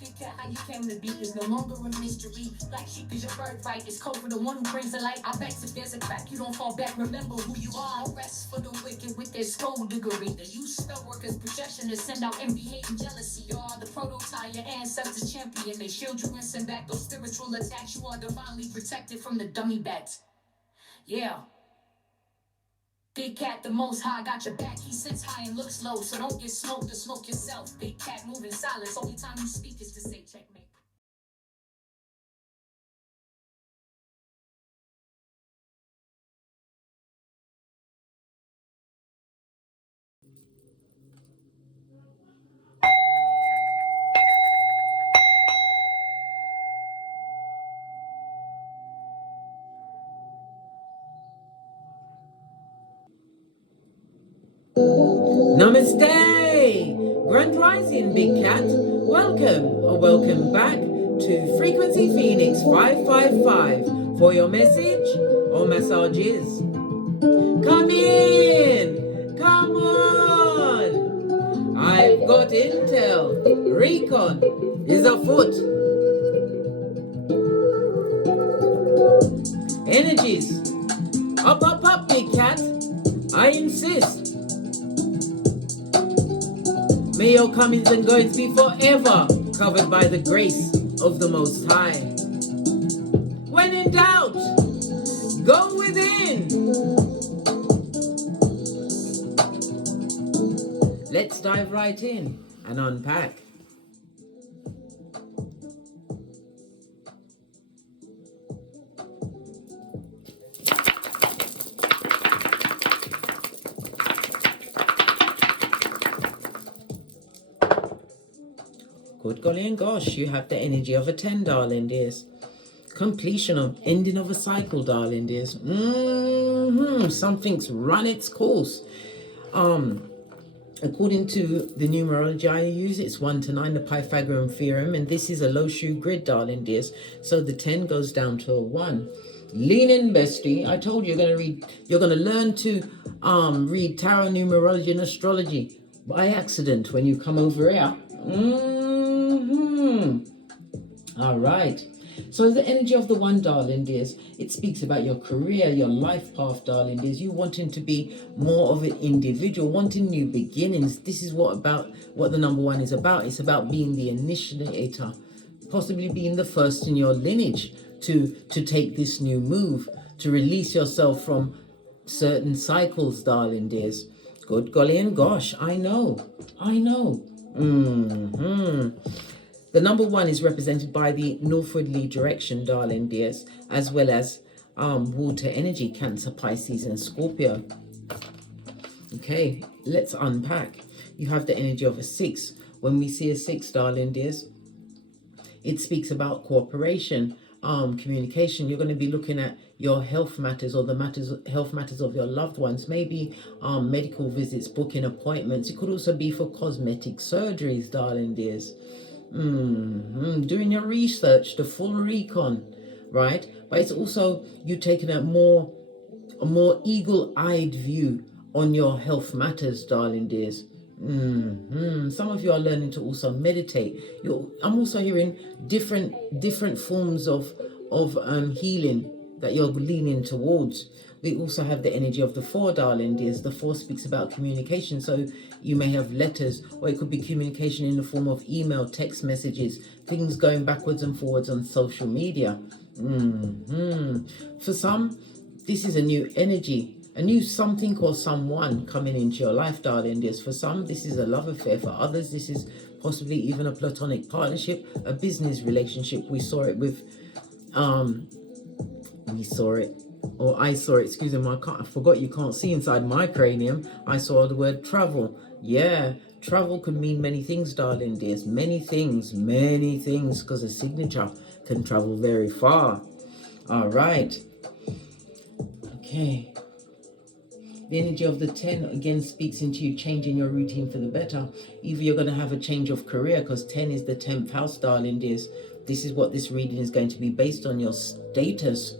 Big cat, how you came to be is no longer a mystery. Black sheep is your birthright. It's code for the one who brings the light. I bet if there's a crack, you don't fall back. Remember who you are. No rest for the wicked with their skullduggery. The use spell workers' projection to send out envy, hate, and jealousy. You are the prototype, your ancestors champion. They shield you and send back those spiritual attacks. You are divinely protected from the dummy bats. Yeah. Big cat, the most high, got your back. He sits high and looks low, so don't get smoked or smoke yourself. Big cat moving silence. Only time you speak is to say checkmate. Namaste! Grand Rising, Big Cat. Welcome or welcome back to Frequency Phoenix 555 for your message or massages. Come in! Come on! I've got intel. Recon is afoot. Energies. Up, up, up, Big Cat. I insist. May your comings and goings be forever covered by the grace of the Most High. When in doubt, go within. Let's dive right in and unpack. Good golly and gosh, you have the energy of a 10, darling dears. Completion of ending of a cycle, darling dears. Something's run its course. According to the numerology I use, it's 1 to 9, the Pythagorean theorem, and this is a low shoe grid, darling dears. So the 10 goes down to a 1. Lean in, bestie. I told you you're gonna learn to read tarot, numerology, and astrology by accident when you come over here. All right. So the energy of the 1, darling dears, it speaks about your career, your life path, darling dears. You wanting to be more of an individual, wanting new beginnings. This is what the number 1 is about. It's about being the initiator, possibly being the first in your lineage to take this new move, to release yourself from certain cycles, darling dears. Good golly and gosh, I know. The number 1 is represented by the northwardly direction, darling dears, as well as water energy, Cancer, Pisces, and Scorpio. Okay, let's unpack. You have the energy of a 6. When we see a 6, darling dears, it speaks about cooperation, communication. You're going to be looking at your health matters or the health matters of your loved ones, maybe medical visits, booking appointments. It could also be for cosmetic surgeries, darling dears. Doing your research, the full recon, right? But it's also you taking a more eagle-eyed view on your health matters, darling dears. Some of you are learning to also meditate. I'm also hearing different forms of healing that you're leaning towards. We also have the energy of the 4, darling dears. The 4 speaks about communication. So you may have letters, or it could be communication in the form of email, text messages, things going backwards and forwards on social media. For some, this is a new energy, a new something or someone coming into your life, darling dears. For some, this is a love affair. For others, this is possibly even a platonic partnership, a business relationship. I saw it, excuse me, I forgot you can't see inside my cranium. I saw the word travel. Yeah, travel could mean many things, darling dears. Many things, because a signature can travel very far. All right. Okay. The energy of the 10 again speaks into you changing your routine for the better. Either you're going to have a change of career, because 10 is the 10th house, darling dears. This is what this reading is going to be based on, your status.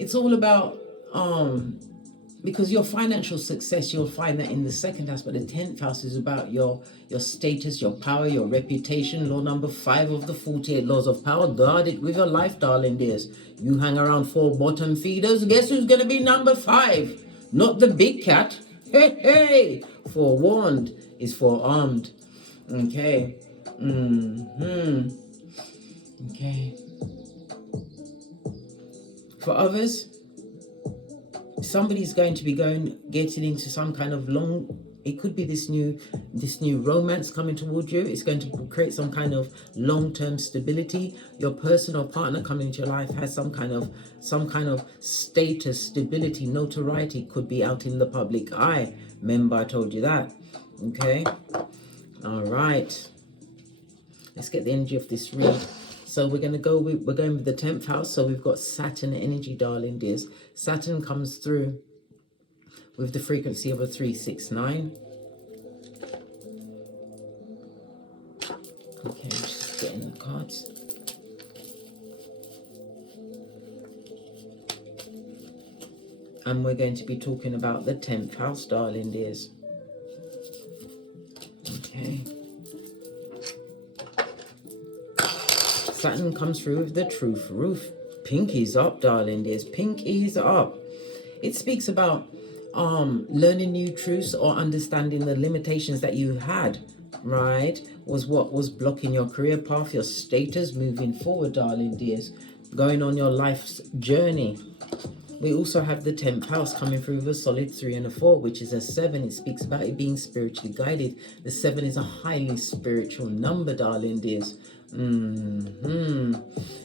It's all about because your financial success, you'll find that in the second house, but the 10th house is about your status, your power, your reputation. Law number 5 of the 48 laws of power. Guard it with your life, darling dears. You hang around 4 bottom feeders, guess who's going to be number 5? Not the big cat. Hey, hey. Forewarned is forearmed. Okay. Okay. For others, somebody's going to be getting into some kind of it could be this new romance coming towards you. It's going to create some kind of long-term stability. Your person or partner coming into your life has some kind of status, stability, notoriety. Could be out in the public eye. Remember, I told you that. Okay. All right. Let's get the energy of this read. So we're going with the 10th house. So we've got Saturn energy, darling dears. Saturn comes through with the frequency of a 369. Okay, just getting the cards. And we're going to be talking about the 10th house, darling dears. Okay. Saturn comes through with the truth roof. Pinkies up, darling dears. Pinkies up. It speaks about learning new truths or understanding the limitations that you had, right? Was what was blocking your career path, your status moving forward, darling dears. Going on your life's journey. We also have the 10th house coming through with a solid 3 and a 4, which is a 7. It speaks about it being spiritually guided. The 7 is a highly spiritual number, darling dears.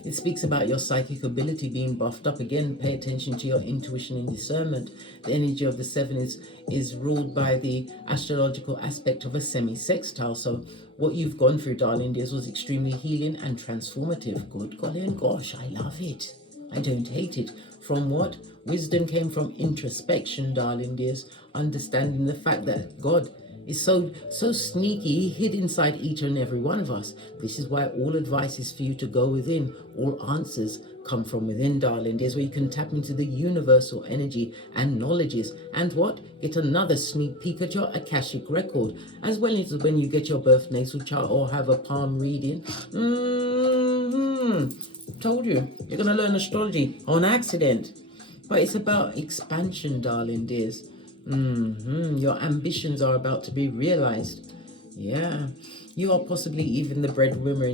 It speaks about your psychic ability being buffed up. Again, pay attention to your intuition and discernment. The energy of the 7 is ruled by the astrological aspect of a semi-sextile. So what you've gone through, darling dears, was extremely healing and transformative. Good golly and gosh, I love it. I don't hate it. From what? Wisdom came from introspection, darling dears. Understanding the fact that God is so sneaky. He hid inside each and every one of us. This is why all advice is for you to go within. All answers come from within, darling dears, where you can tap into the universal energy and knowledges. And what? Get another sneak peek at your Akashic record, as well as when you get your birth nasal chart or have a palm reading. Told you, you're going to learn astrology on accident. But it's about expansion, darling dears. Your ambitions are about to be realized. Yeah. You are possibly even the breadwinner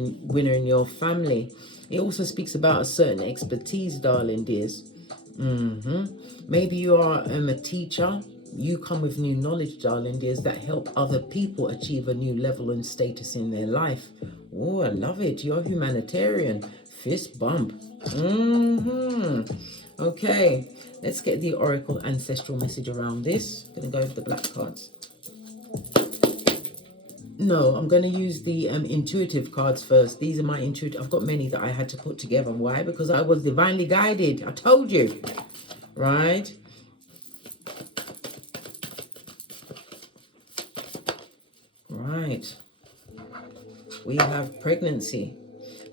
in your family. It also speaks about a certain expertise, darling dears. Maybe you are a teacher. You come with new knowledge, darling dears, that help other people achieve a new level and status in their life. Oh, I love it. You're humanitarian. Fist bump. Okay, let's get the oracle ancestral message around this. I'm going to go with the black cards. No, I'm going to use the intuitive cards first. These are my intuitive. I've got many that I had to put together. Why? Because I was divinely guided. I told you. Right? Right. We have pregnancy.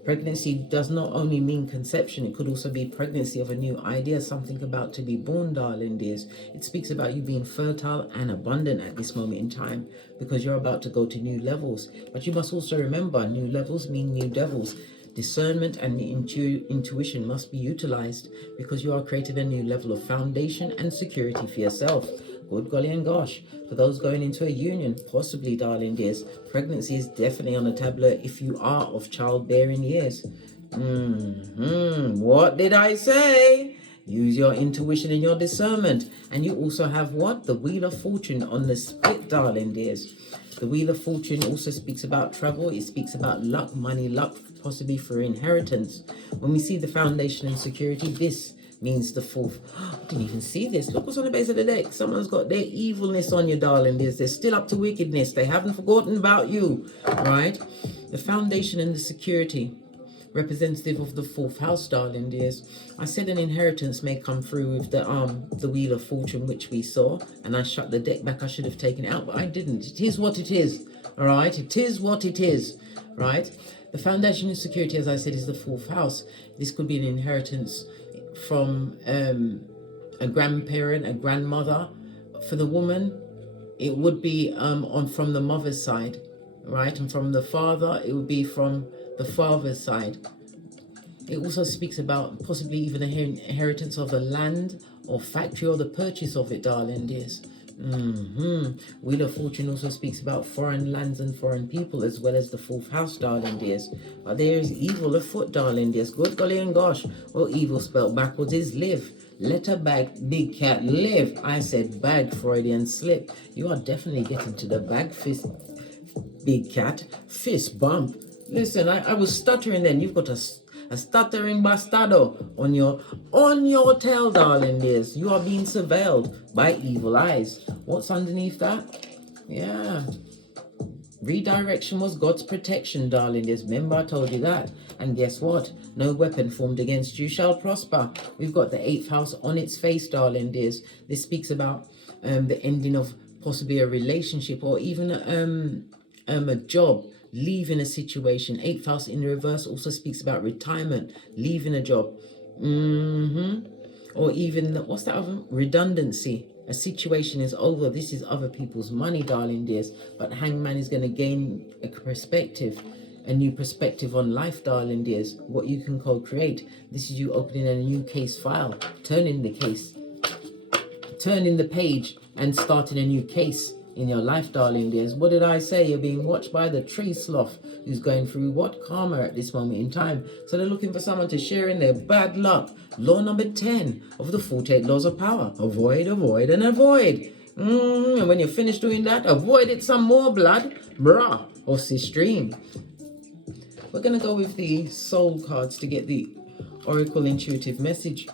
Pregnancy does not only mean conception, it could also be pregnancy of a new idea, something about to be born, darling dears. It speaks about you being fertile and abundant at this moment in time because you're about to go to new levels. But you must also remember, new levels mean new devils. Discernment and the intuition must be utilized because you are creating a new level of foundation and security for yourself. Good golly and gosh. For those going into a union, possibly, darling dears, pregnancy is definitely on the tableau if you are of childbearing years. What did I say? Use your intuition and your discernment. And you also have what? The Wheel of Fortune on the split, darling dears. The Wheel of Fortune also speaks about travel. It speaks about luck, money, luck, possibly for inheritance. When we see the foundation and security, this means the fourth. I didn't even see this. Look what's on the base of the deck. Someone's got their evilness on you, darling. They're still up to wickedness. They haven't forgotten about you, right? The foundation and the security, representative of the fourth house, darling dears. I said an inheritance may come through with the Wheel of Fortune, which we saw, and I shut the deck back. I should have taken it out, but I didn't. It is what it is, all right? It is what it is, right? The foundation and security, as I said, is the fourth house. This could be an inheritance from a grandparent, a grandmother. For the woman, it would be from the mother's side, right? And from the father, it would be from the father's side. It also speaks about possibly even a inheritance of a land or factory or the purchase of it, darling dears. Wheel of Fortune also speaks about foreign lands and foreign people, as well as the fourth house, darling dears. But there is evil afoot, darling dears. Good golly and gosh. Well, evil spelled backwards is live. Letter bag, big cat, live. I said bag, Freudian slip. You are definitely getting to the bag, fist, big cat, fist bump. Listen, I was stuttering then. You've got a stuttering bastardo on your tail, darling dears. You are being surveilled by evil eyes. What's underneath that? Yeah. Redirection was God's protection, darling dears. Remember I told you that. And guess what? No weapon formed against you shall prosper. We've got the 8th house on its face, darling dears. This speaks about the ending of possibly a relationship or even a job. Leaving a situation. 8th house in reverse also speaks about retirement, leaving a job. Or even, what's that other? Redundancy. A situation is over. This is other people's money, darling dears. But Hangman is going to gain a perspective, a new perspective on life, darling dears. What you can co-create. This is you opening a new case file, turning the case, turning the page and starting a new case in your life, darling dears. What did I say? You're being watched by the tree sloth who's going through what? Karma at this moment in time. So they're looking for someone to share in their bad luck. Law number 10 of the 48 laws of power. Avoid, avoid, and avoid. And when you're finished doing that, avoid it some more, blood. Brah. Or stream. We're going to go with the soul cards to get the Oracle intuitive message.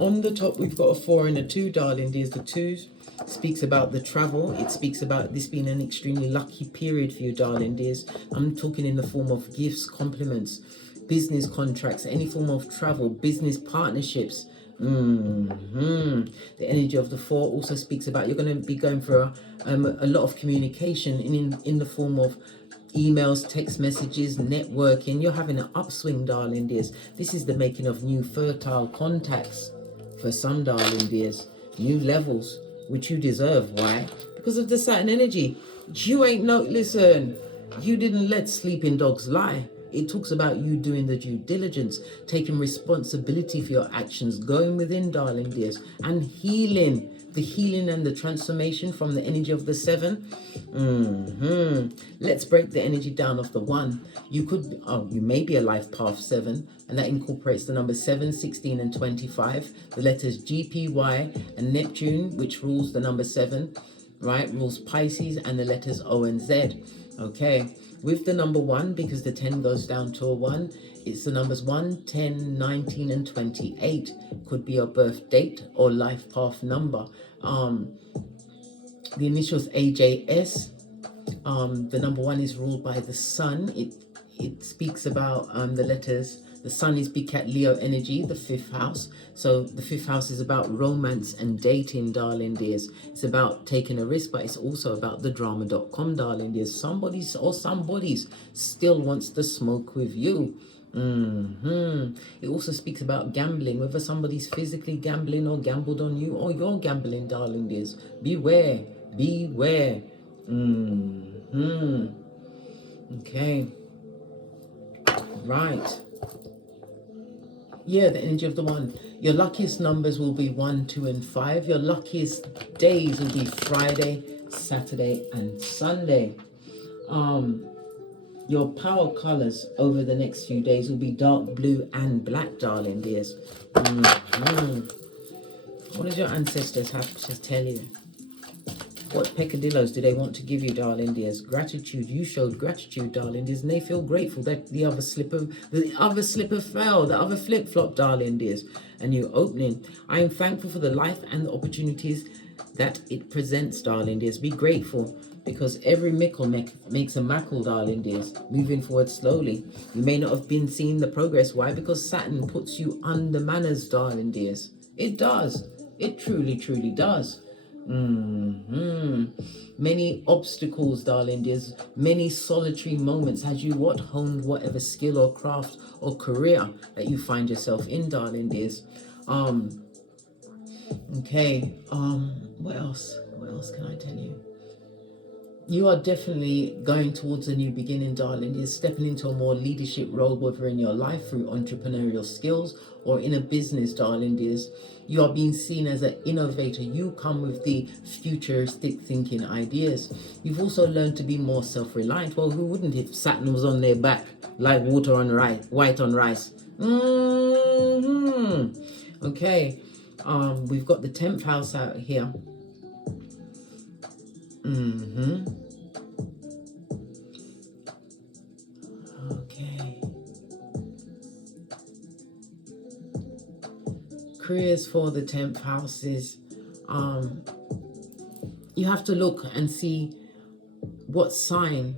On the top, we've got a 4 and a 2, darling dears. The 2s speaks about the travel. It speaks about this being an extremely lucky period for you, darling dears. I'm talking in the form of gifts, compliments, business contracts, any form of travel, business partnerships. The energy of the 4 also speaks about you're going to be going for a lot of communication in the form of emails, text messages, networking. You're having an upswing, darling dears. This is the making of new fertile contacts for some, darling dears. New levels, which you deserve. Why? Because of the Saturn energy. You ain't listen, you didn't let sleeping dogs lie. It talks about you doing the due diligence, taking responsibility for your actions, going within, darling dears, and healing. The healing and the transformation from the energy of the 7. Let's break the energy down of the 1. You may be a life path 7, and that incorporates the numbers 7, 16, and 25. The letters G, P, Y, and Neptune, which rules the number 7, right? Rules Pisces, and the letters O and Z. Okay. With the number 1, because the 10 goes down to a 1, it's the numbers 1, 10, 19, and 28. Could be your birth date or life path number. The initials AJS. The number 1 is ruled by the sun. It speaks about the letters. The sun is big cat Leo energy, the 5th house. So the 5th house is about romance and dating, darling dears. It's about taking a risk, but it's also about the drama.com, darling dears. Somebody's still wants to smoke with you. It also speaks about gambling, whether somebody's physically gambling or gambled on you, or you're gambling, darling dears. Beware, beware. Okay. Right. Yeah, the energy of the 1. Your luckiest numbers will be 1, 2, and 5. Your luckiest days will be Friday, Saturday, and Sunday. Your power colors over the next few days will be dark blue and black, darling dears. What does your ancestors have to tell you? What peccadillos do they want to give you, darling dears? Gratitude. You showed gratitude, darling dears, and they feel grateful that the other slipper fell, the other flip-flop, darling dears. A new opening. I am thankful for the life and the opportunities that it presents, darling dears. Be grateful, because every mickle makes a mackle, darling dears. Moving forward slowly. You may not have been seeing the progress. Why? Because Saturn puts you under manners, darling dears. It does. It truly, truly does. Many obstacles, darling dears. Many solitary moments as you honed whatever skill or craft or career that you find yourself in, darling dears. Okay, what else? What else can I tell you? You are definitely going towards a new beginning, darling. You're stepping into a more leadership role, whether in your life through entrepreneurial skills or in a business, darling dears. You are being seen as an innovator. You come with the futuristic thinking ideas. You've also learned to be more self-reliant. Well, who wouldn't if Saturn was on their back like water on rice, white on rice? Okay, we've got the 10th house out here. Okay. Careers for the 10th house is, you have to look and see what sign,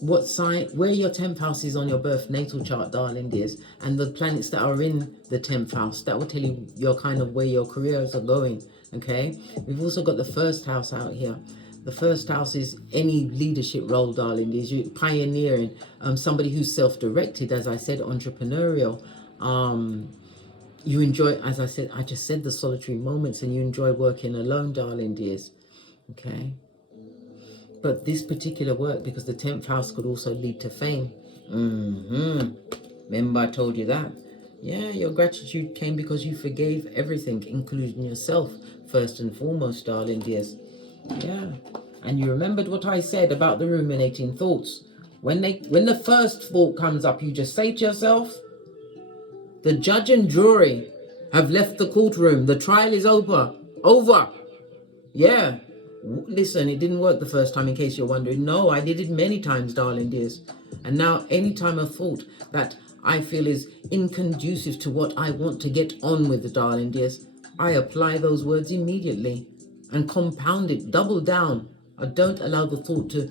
where your 10th house is on your birth natal chart, darling dears, and the planets that are in the 10th house. That will tell you your kind of where your careers are going, okay? We've also got the 1st house out here. The 1st house is any leadership role, darling dears. You're pioneering, somebody who's self-directed, as I said, entrepreneurial. You enjoy, as I just said, the solitary moments, and you enjoy working alone, darling dears, okay? But this particular work, because the 10th house could also lead to fame. Remember I told you that? Yeah, your gratitude came because you forgave everything, including yourself, first and foremost, darling dears. Yeah, and you remembered what I said about the ruminating thoughts. When the first thought comes up, you just say to yourself, the judge and jury have left the courtroom. The trial is over. Over. Yeah. Listen, it didn't work the first time, in case you're wondering. No, I did it many times, darling dears. And now, anytime a thought that I feel is inconducive to what I want to get on with, darling dears, I apply those words immediately and compound it, double down. I don't allow the thought to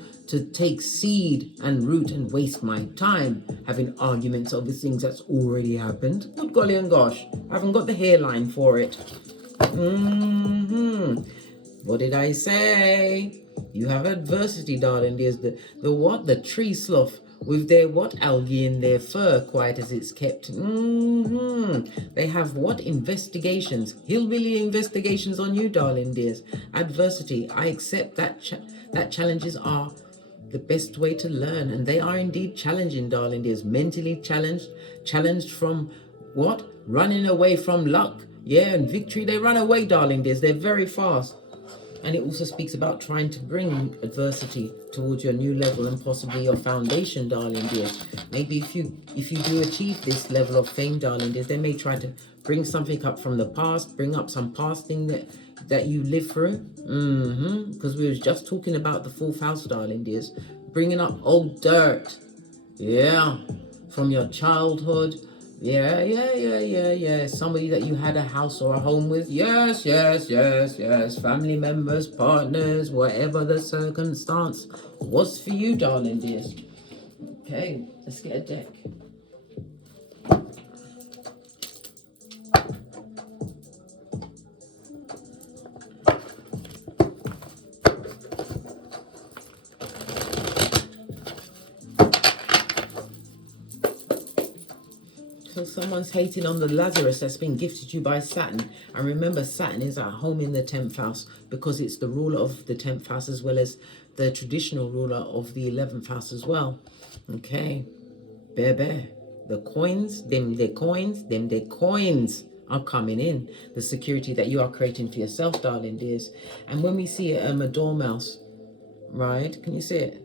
take seed and root and waste my time having arguments over things that's already happened. Good golly and gosh, I haven't got the hairline for it. What did I say? You have adversity, darling. There's the what? The tree sloth with their what? Algae in their fur, quiet as it's kept. They have what? Investigations. Hillbilly investigations on you, darling dears. Adversity. I accept that that challenges are the best way to learn, and they are indeed challenging, darling dears. Mentally challenged from what? Running away from luck. Yeah, and victory. They run away, darling dears. They're very fast. And it also speaks about trying to bring adversity towards your new level and possibly your foundation, darling dears. Maybe if you do achieve this level of fame, darling dears, they may try to bring something up from the past, bring up some past thing that you lived through. Because we was just talking about the 4th house, darling dears, bringing up old dirt. Yeah, from your childhood. Yeah. Somebody that you had a house or a home with. Yes. Family members, partners, whatever the circumstance was for you, darling dears. Okay, let's get a deck. So someone's hating on the Lazarus that's been gifted you by Saturn. And remember, Saturn is at home in the 10th house because it's the ruler of the 10th house as well as the traditional ruler of the 11th house as well. Okay. Bear. The coins, them coins are coming in. The security that you are creating for yourself, darling dears. And when we see a dormouse, right? Can you see it?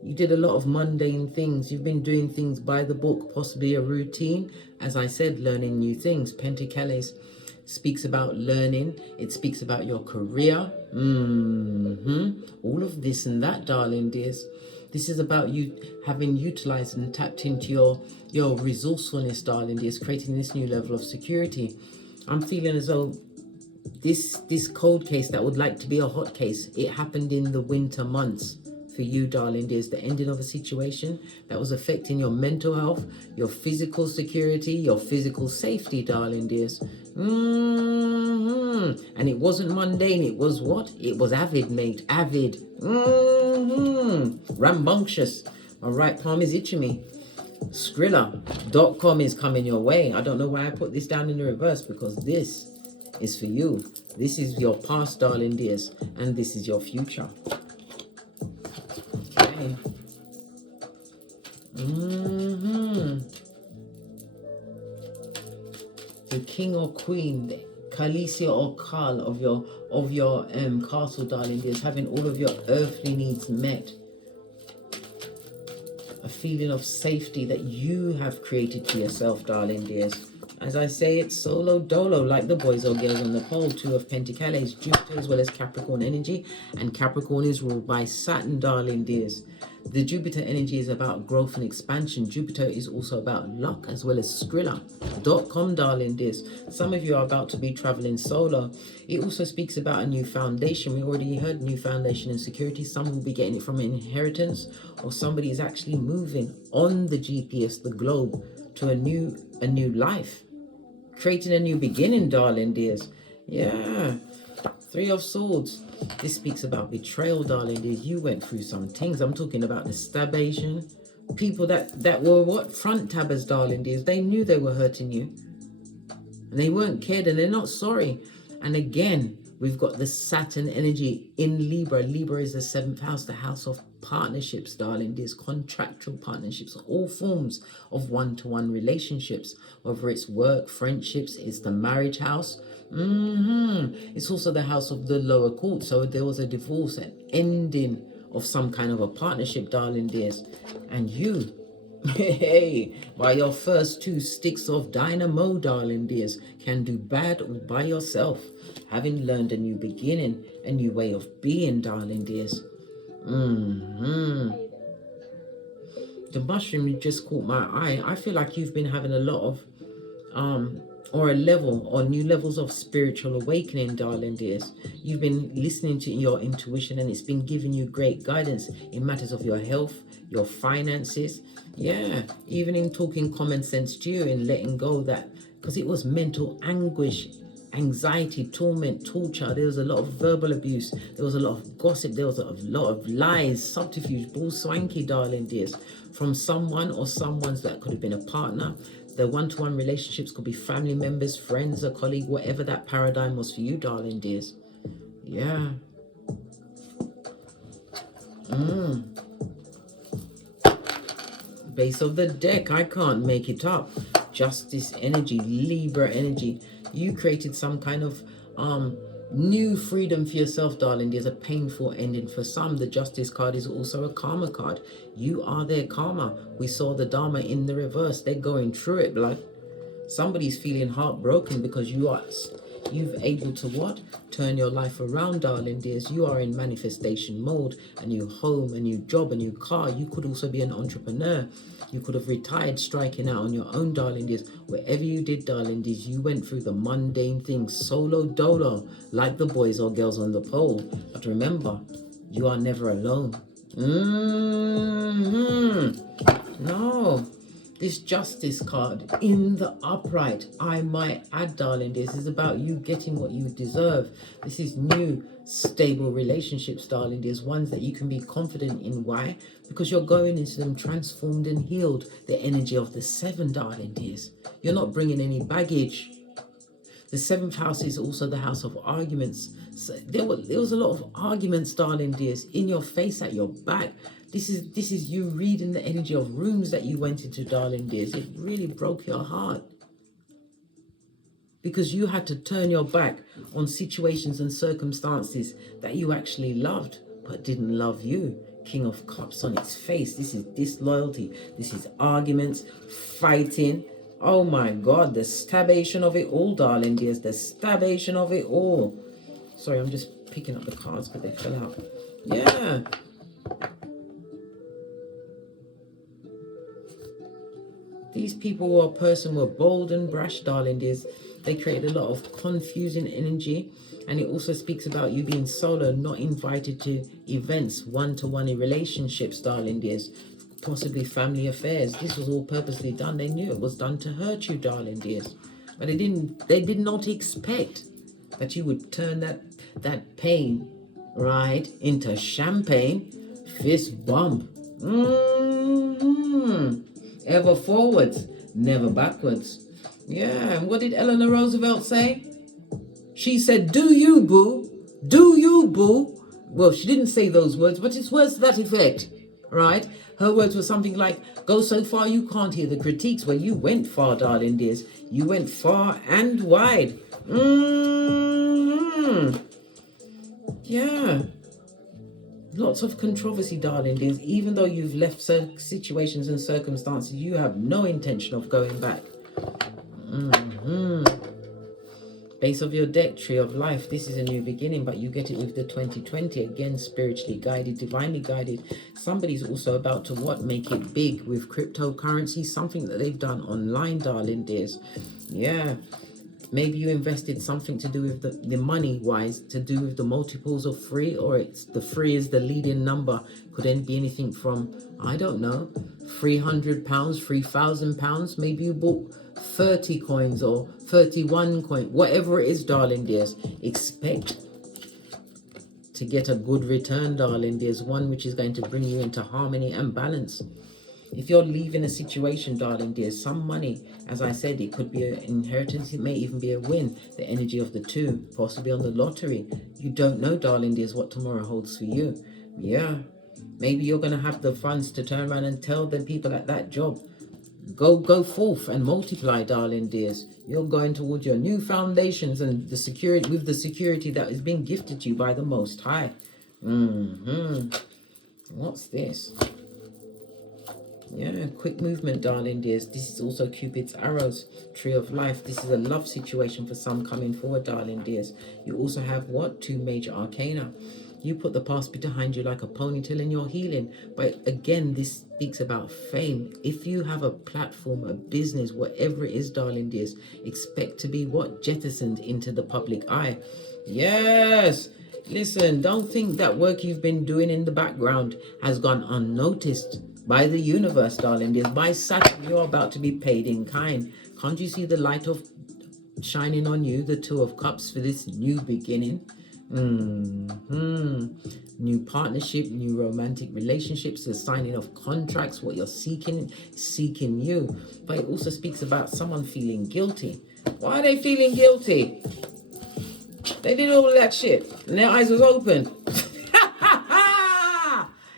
You did a lot of mundane things. You've been doing things by the book, possibly a routine. As I said, learning new things. Pentacles speaks about learning. It speaks about your career. All of this and that, darling dears. This is about you having utilized and tapped into your resourcefulness, darling dears, creating this new level of security. I'm feeling as though this cold case that would like to be a hot case, it happened in the winter months. For you, darling dears, the ending of a situation that was affecting your mental health, your physical security, your physical safety, darling dears. And it wasn't mundane. It was what? It was avid, mate. Avid. Rambunctious. My right palm is itching me. Skrilla.com is coming your way. I don't know why I put this down in the reverse, because this is for you. This is your past, darling dears, and this is your future. Okay. The king or queen, the Khaleesi or Khal of your castle, darling dears, having all of your earthly needs met. A feeling of safety that you have created for yourself, darling dears. As I say, it's solo dolo, like the boys or girls on the pole. Two of Pentacles, Jupiter as well as Capricorn energy. And Capricorn is ruled by Saturn, darling dears. The Jupiter energy is about growth and expansion. Jupiter is also about luck as well as Skrilla.com, darling dears. Some of you are about to be traveling solo. It also speaks about a new foundation. We already heard new foundation and security. Some will be getting it from inheritance, or somebody is actually moving on the GPS, the globe, to a new life. Creating a new beginning, darling dears. Yeah. Three of Swords. This speaks about betrayal, darling dears. You went through some things. I'm talking about the stabation. People that were what? Front tabbers, darling dears. They knew they were hurting you. And they weren't cared, and they're not sorry. And again, we've got the Saturn energy in Libra. Libra is the 7th house, the house of partnerships, darling dears, contractual partnerships, all forms of one-to-one relationships, whether it's work, friendships, it's the marriage house. It's also the house of the lower court. So there was a divorce, an ending of some kind of a partnership, darling dears. And you, hey, by your first 2 sticks of dynamo, darling dears, can do bad all by yourself, having learned a new beginning, a new way of being, darling dears. The mushroom just caught my eye. I feel like you've been having a lot of or a level or new levels of spiritual awakening, darling dears. You've been listening to your intuition, and it's been giving you great guidance in matters of your health, your finances. Yeah, even in talking common sense to you and letting go that, because it was mental anguish, anxiety, torment, torture. There was a lot of verbal abuse. There was a lot of gossip. There was a lot of lies, subterfuge, bull swanky, darling dears, from someone or someone's that could have been a partner. The one-to-one relationships could be family members, friends, a colleague, whatever that paradigm was for you, darling dears. Yeah. Base of the deck, I can't make it up. Justice energy, Libra energy. You created some kind of new freedom for yourself, darling. There's a painful ending for some. The Justice card is also a karma card. You are their karma. We saw the Dharma in the reverse. They're going through it, blood. Somebody's feeling heartbroken because you've able to what? Turn your life around, darling dears. You are in manifestation mode. A new home, a new job, a new car. You could also be an entrepreneur. You could have retired, striking out on your own, darling dears. Whatever you did, darling dears, you went through the mundane things, solo dolo, like the boys or girls on the pole. But remember, you are never alone. No. This Justice card in the upright, I might add, darling, this is about you getting what you deserve. This is new, stable relationships, darling. There's ones that you can be confident in. Why? Because you're going into them transformed and healed. The energy of the 7, darling dears. You're not bringing any baggage. The 7th house is also the house of arguments. So there was a lot of arguments, darling dears, in your face, at your back. This is you reading the energy of rooms that you went into, darling dears. It really broke your heart. Because you had to turn your back on situations and circumstances that you actually loved, but didn't love you. King of Cups on its face. This is disloyalty. This is arguments, fighting. Oh my God, the stabation of it all, darling dears. The stabation of it all. Sorry, I'm just picking up the cards because they fell out. Yeah. These people or person were bold and brash, darling dears. They created a lot of confusing energy. And it also speaks about you being solo, not invited to events, one-to-one relationships, darling dears. Possibly family affairs. This was all purposely done. They knew it was done to hurt you, darling dears. But they did not expect that you would turn that pain, right, into champagne. Fist bump. Ever forwards, never backwards. Yeah, and what did Eleanor Roosevelt say? She said, do you, boo? Do you, boo? Well, she didn't say those words, but it's words to that effect, right? Her words were something like, go so far you can't hear the critiques. Well, you went far, darling dears. You went far and wide. Yeah. Lots of controversy, darling dears. Even though you've left situations and circumstances, you have no intention of going back. Base of your deck, tree of life. This is a new beginning, but you get it with the 2020. Again, spiritually guided, divinely guided. Somebody's also about to make it big with cryptocurrency, something that they've done online, darling dears. Yeah. Maybe you invested something to do with the money wise, to do with the multiples of 3, or it's the 3 is the leading number. Could then be anything from, I don't know, £300, £3,000. Maybe you bought 30 coins or 31 coins, whatever it is, darling dears. Expect to get a good return, darling dears, one which is going to bring you into harmony and balance. If you're leaving a situation, darling dear, some money, as I said, it could be an inheritance, it may even be a win, the energy of the 2, possibly on the lottery. You don't know, darling dears, what tomorrow holds for you. Yeah, maybe you're going to have the funds to turn around and tell the people at that job, go forth and multiply, darling dears. You're going towards your new foundations and the security, with the security that is being gifted to you by the Most High. What's this? Yeah, quick movement, darling dears. This is also Cupid's arrows, tree of life. This is a love situation for some coming forward, darling dears. You also have what? 2 major arcana. You put the past behind you like a ponytail and you're healing. But again, this speaks about fame. If you have a platform, a business, whatever it is, darling dears, expect to be what? Jettisoned into the public eye. Yes. Listen, don't think that work you've been doing in the background has gone unnoticed by the universe, darling dears. By Saturn, you're about to be paid in kind. Can't you see the light of shining on you, the 2 of Cups, for this new beginning? New partnership, new romantic relationships, the signing of contracts, what you're seeking you. But it also speaks about someone feeling guilty. Why are they feeling guilty? They did all of that shit and their eyes was open.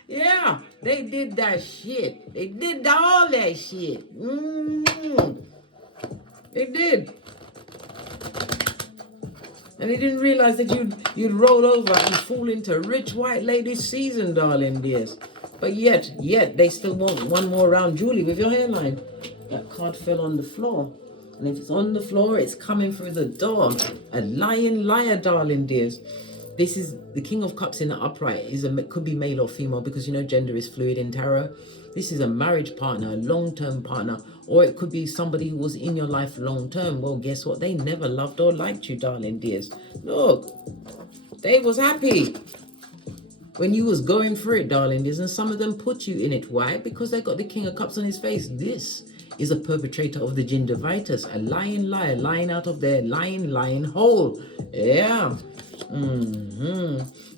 Yeah, they did that shit. They did all that shit. They did. And they didn't realize that you'd roll over and fall into rich white lady season, darling dears. But yet, they still want one more round, Julie, with your hairline. That card fell on the floor. And if it's on the floor, it's coming through the door. A lying liar, darling dears. This is the King of Cups in the upright. Could be male or female, because you know gender is fluid in tarot. This is a marriage partner, a long-term partner, or it could be somebody who was in your life long-term. Well, guess what? They never loved or liked you, darling dears. Look, they was happy when you was going through it, darling dears, and some of them put you in it. Why? Because they got the King of Cups on his face. This is a perpetrator of the gingivitis, a lying liar, lying out of their lying hole. Yeah.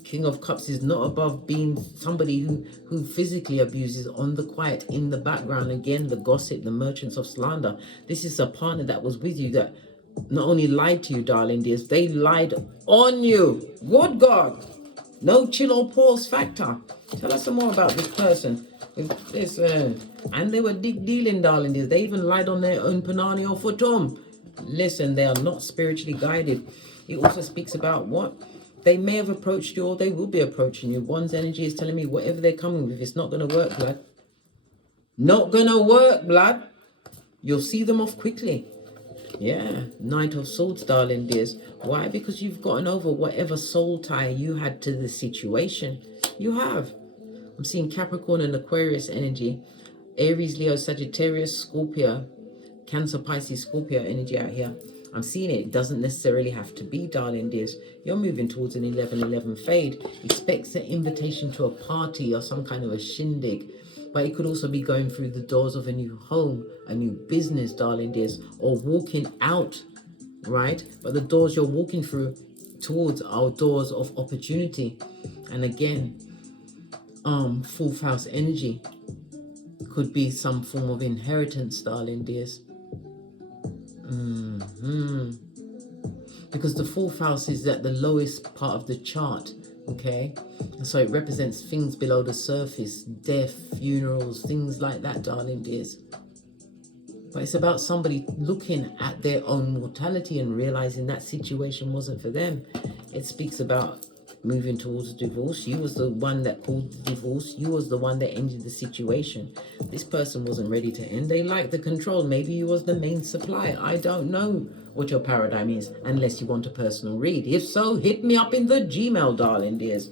King of Cups is not above being somebody who physically abuses on the quiet, in the background. Again, the gossip, the merchants of slander. This is a partner that was with you that not only lied to you, darling dears, they lied on you. Good God. No chill or pause factor. Tell us some more about this person. This, and they were dealing, darling dears. They even lied on their own Panani or Futum. Listen, they are not spiritually guided. It also speaks about what? They may have approached you, or they will be approaching you. One's energy is telling me whatever they're coming with, it's not going to work, blood. Not going to work, blood. You'll see them off quickly. Yeah, Knight of Swords, darling dears. Why? Because you've gotten over whatever soul tie you had to the situation. You have. I'm seeing Capricorn and Aquarius energy. Aries, Leo, Sagittarius, Scorpio, Cancer, Pisces, Scorpio energy out here. I'm seeing it. It doesn't necessarily have to be, darling dears. You're moving towards an 11-11 fade. Expect an invitation to a party or some kind of a shindig. But it could also be going through the doors of a new home, a new business, darling dears, or walking out, right? But the doors you're walking through towards are doors of opportunity. And again, 4th house energy could be some form of inheritance, darling dears. because the fourth house is at the lowest part of the chart. Okay, so it represents things below the surface, death, funerals, things like that, darling dears. But it's about somebody looking at their own mortality and realizing that situation wasn't for them. It speaks about moving towards divorce. You was the one that called the divorce. You was the one that ended the situation. This person wasn't ready to end. They liked the control. Maybe you was the main supplier. I don't know what your paradigm is, unless you want a personal read. If so, hit me up in the Gmail, darling dears.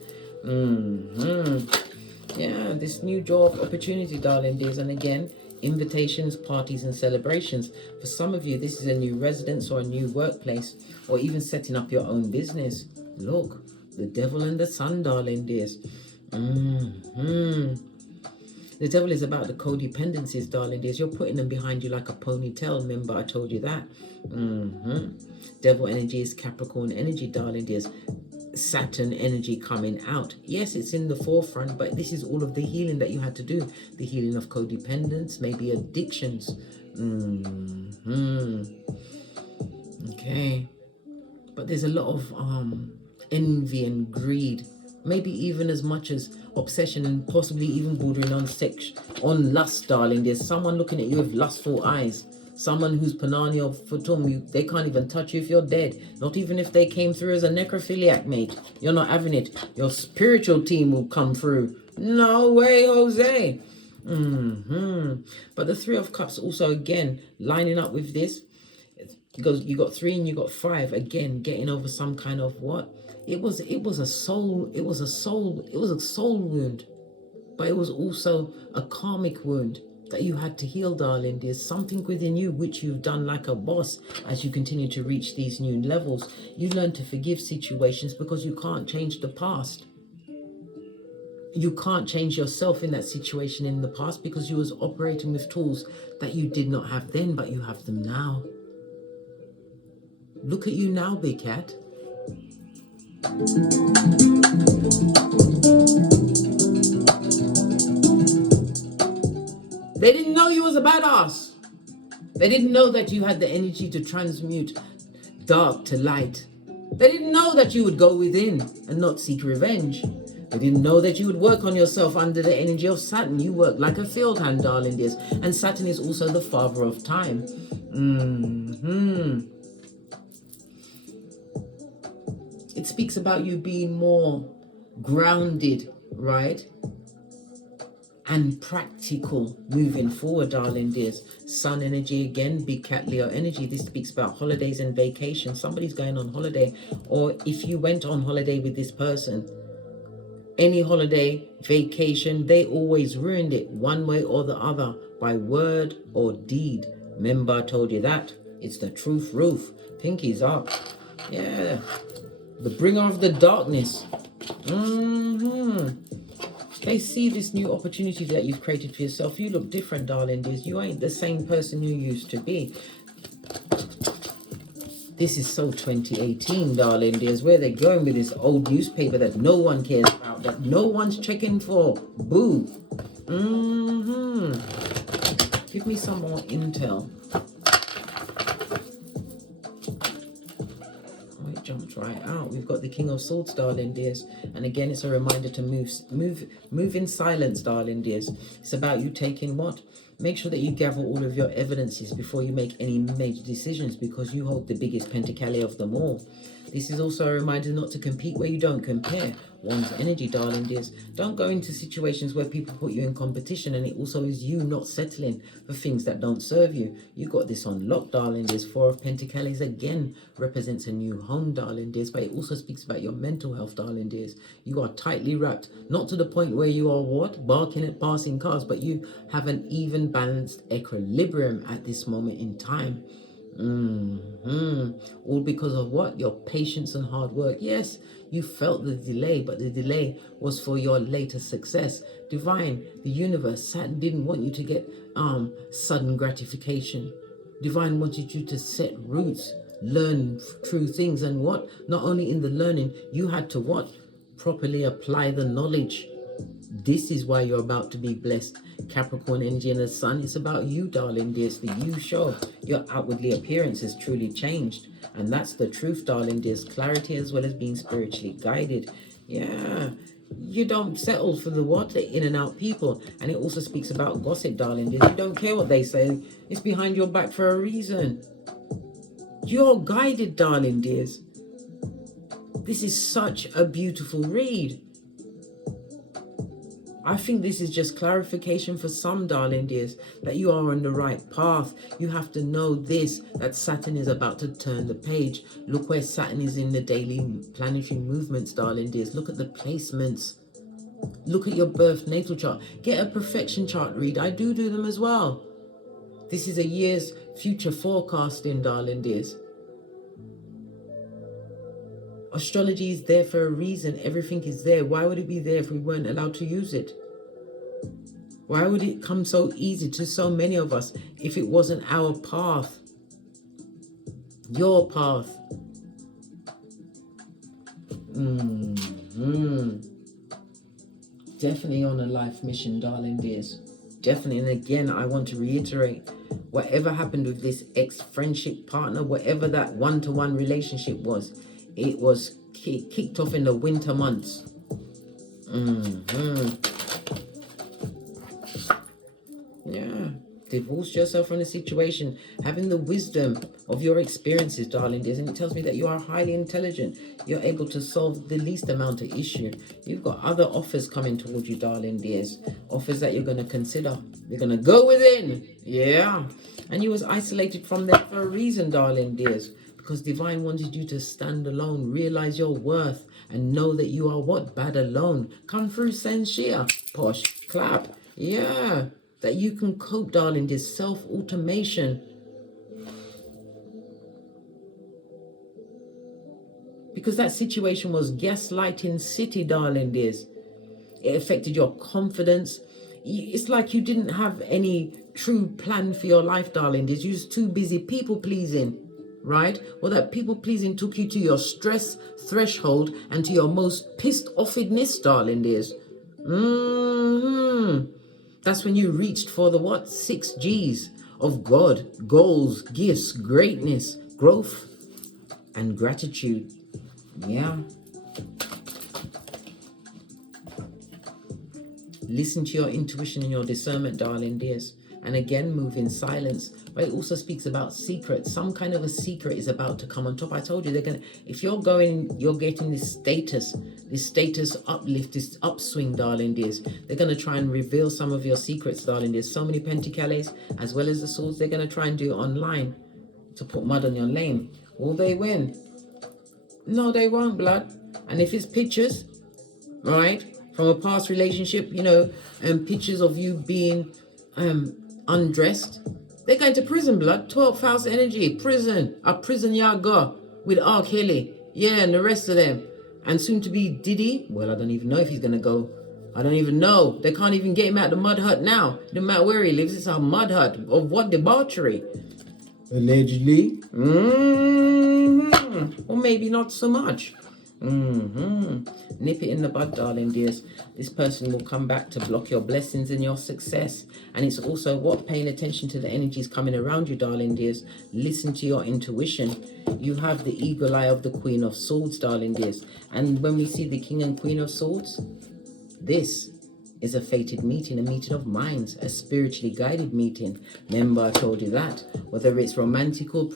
Yeah, this new job opportunity, darling dears. And again, invitations, parties, and celebrations. For some of you, this is a new residence or a new workplace, or even setting up your own business. Look, the devil and the sun, darling dears. The devil is about the codependencies, darling dears. You're putting them behind you like a ponytail. Remember, I told you that. Devil energy is Capricorn energy, darling dears. Saturn energy coming out. Yes, it's in the forefront, but this is all of the healing that you had to do. The healing of codependence, maybe addictions. Okay. But there's a lot of envy and greed. Maybe even as much as obsession, and possibly even bordering on sex, on lust, darling. There's someone looking at you with lustful eyes. Someone who's Panani or Futum, they can't even touch you if you're dead. Not even if they came through as a necrophiliac, mate. You're not having it. Your spiritual team will come through. No way, Jose. But the Three of Cups also, again, lining up with this. Because you got 3 and you got 5. Again, getting over some kind of what? It was a soul wound. But it was also a karmic wound that you had to heal, darling. There's something within you which you've done like a boss as you continue to reach these new levels. You learn to forgive situations because you can't change the past. You can't change yourself in that situation in the past because you was operating with tools that you did not have then, but you have them now. Look at you now, big cat. They didn't know you was a badass. They didn't know that you had the energy to transmute dark to light. They didn't know that you would go within and not seek revenge. They didn't know that you would work on yourself under the energy of Saturn. You work like a field hand, darling dears. And Saturn is also the father of time. It speaks about you being more grounded, right? And practical moving forward, darling dears. Sun energy again, big cat Leo energy. This speaks about holidays and vacation. Somebody's going on holiday, or if you went on holiday with this person, any holiday, vacation, they always ruined it one way or the other by word or deed. Remember, I told you that. It's the truth roof. Pinkies up. Yeah. The bringer of the darkness. They see this new opportunity that you've created for yourself. You look different, darling dears. You ain't the same person you used to be. This is so 2018, darling dears. Where they're going with this old newspaper that no one cares about, that no one's checking for. Boo. Give me some more intel. Jumped right out. We've got the King of Swords, darling dears, and again it's a reminder to move in silence, darling dears. It's about you taking what? Make sure that you gather all of your evidences before you make any major decisions, because you hold the biggest pentacale of them all. This is also a reminder not to compete where you don't compare. One's energy, darling dears. Don't go into situations where people put you in competition, and it also is you not settling for things that don't serve you. You got this on lock, darling dears. 4 of Pentacles again represents a new home, darling dears, but it also speaks about your mental health, darling dears. You are tightly wrapped, not to the point where you are what? Barking at passing cars, but you have an even balanced equilibrium at this moment in time. All because of what? Your patience and hard work. Yes, you felt the delay, but the delay was for your later success. Divine, the universe, Saturn didn't want you to get sudden gratification. Divine wanted you to set roots, learn true things, and what? Not only in the learning, you had to what? Properly apply the knowledge. This is why you're about to be blessed. Capricorn energy and the sun, it's about you, darling dears. The you show. Your outwardly appearance has truly changed. And that's the truth, darling dears. Clarity as well as being spiritually guided. Yeah. You don't settle for the what? The in and out people. And it also speaks about gossip, darling dears. You don't care what they say. It's behind your back for a reason. You're guided, darling dears. This is such a beautiful read. I think this is just clarification for some, darling dears, that you are on the right path. You have to know this, that Saturn is about to turn the page. Look where Saturn is in the daily planetary movements, darling dears. Look at the placements. Look at your birth natal chart. Get a perfection chart read. I do them as well. This is a year's future forecasting, darling dears. Astrology is there for a reason. Everything is there. Why would it be there if we weren't allowed to use it? Why would it come so easy to so many of us if it wasn't our path? Your path. Definitely on a life mission, darling dears. Definitely. And again, I want to reiterate, whatever happened with this ex-friendship partner, whatever that one-to-one relationship was, it was kicked off in the winter months. Yeah. Divorce yourself from the situation, having the wisdom of your experiences, darling dears. And it tells me that you are highly intelligent. You're able to solve the least amount of issue. You've got other offers coming towards you, darling dears. Offers that you're going to consider. You're going to go within. Yeah. And you was isolated from them for a reason, darling dears. Because divine wanted you to stand alone, realize your worth, and know that you are what? Bad alone. Come through, Senshia. Posh. Clap. Yeah. That you can cope, darling dears. Self-automation. Because that situation was gaslighting city, darling dears. It affected your confidence. It's like you didn't have any true plan for your life, darling dears. You're just too busy people-pleasing. Right? Well, that people-pleasing took you to your stress threshold and to your most pissed-offedness, darling dears. That's when you reached for the what? 6 G's of God, goals, gifts, greatness, growth, and gratitude. Yeah. Listen to your intuition and your discernment, darling dears. And again, move in silence. But it also speaks about secrets. Some kind of a secret is about to come on top. I told you they're gonna, if you're getting this status uplift, this upswing, darling dears. They're gonna try and reveal some of your secrets, darling dears. So many pentacles as well as the swords. They're gonna try and do it online to put mud on your lane. Will they win? No, they won't, blood. And if it's pictures, right, from a past relationship, you know, and pictures of you being undressed, they're going to prison, blood. 12th house energy, prison. A prison yaga with R. Kelly. Yeah, and the rest of them. And soon to be Diddy. Well, I don't even know if he's going to go. I don't even know. They can't even get him out of the mud hut now. No matter where he lives, it's a mud hut. Of what debauchery? Allegedly. Or maybe not so much. Nip it in the bud, darling dears. This person will come back to block your blessings and your success. And it's also what? Paying attention to the energies coming around you, darling dears. Listen to your intuition. You have the eagle eye of the Queen of Swords, darling dears. And when we see the King and Queen of Swords, this is a fated meeting, a meeting of minds, a spiritually guided meeting. Remember, I told you that. Whether it's romantical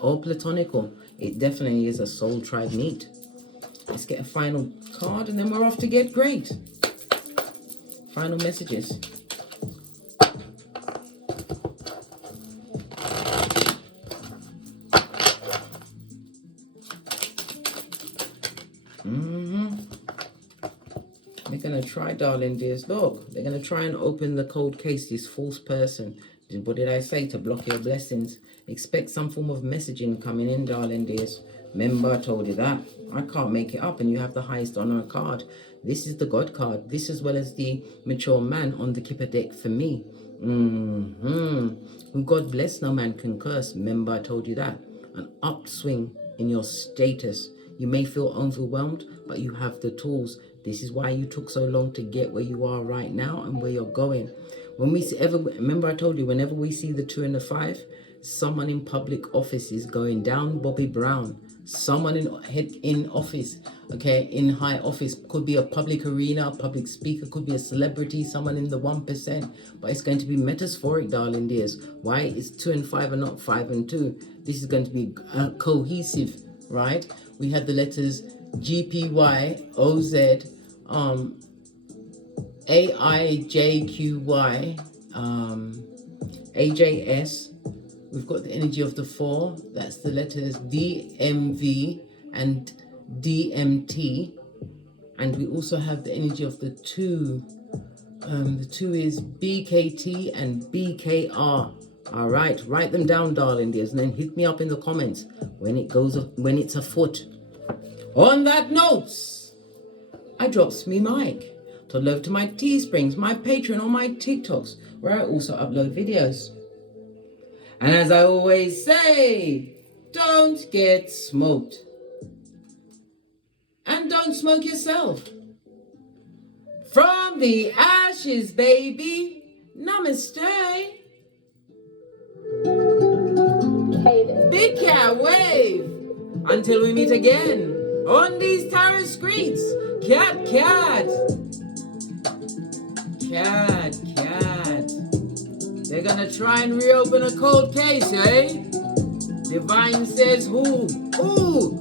or platonical, it definitely is a soul tribe meet. Let's get a final card and then we're off to get great. Final messages. They're going to try, darling dears. Look, they're going to try and open the cold case, this false person. What did I say? To block your blessings. Expect some form of messaging coming in, darling dears. Remember, I told you that. I can't make it up, and you have the highest honor card. This is the God card. This as well as the mature man on the Kipper deck for me. Who God bless, no man can curse. Remember, I told you that. An upswing in your status. You may feel overwhelmed, but you have the tools This is why you took so long to get where you are right now and where you're going. When we remember I told you, whenever we see the 2 and the 5, someone in public office is going down Bobby Brown. Someone in office, okay, in high office, could be a public arena, a public speaker, could be a celebrity, someone in the 1%, but it's going to be metaphoric, darling dears. Why? It's 2 and 5 and not 5 and 2. This is going to be cohesive, right? We had the letters GPY, OZ, AIJQY, AJS. We've got the energy of the 4. That's the letters DMV and DMT. And we also have the energy of the 2. The 2 is BKT and BKR. All right, write them down, darling dears, and then hit me up in the comments when it's afoot. On that note, I drops me mic. To love to my Teesprings, my Patreon, or my TikToks, where I also upload videos. And as I always say, don't get smoked. And don't smoke yourself. From the ashes, baby, namaste. Big cat wave. Until we meet again on these tarot streets. Cat. They're gonna try and reopen a cold case, eh? Divine says who? Ooh,